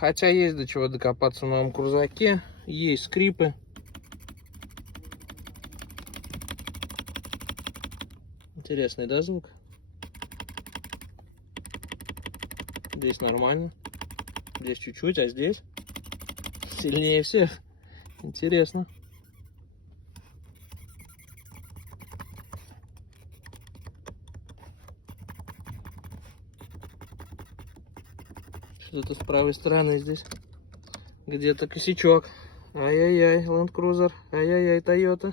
Хотя есть до чего докопаться в новом крузаке. Есть скрипы. Интересный, да, звук? Здесь нормально. Здесь чуть-чуть, а здесь сильнее всех. Интересно. Что-то с правой стороны здесь. Где-то косячок. Ай-яй-яй, Land Cruiser. Ай-яй-яй, Toyota.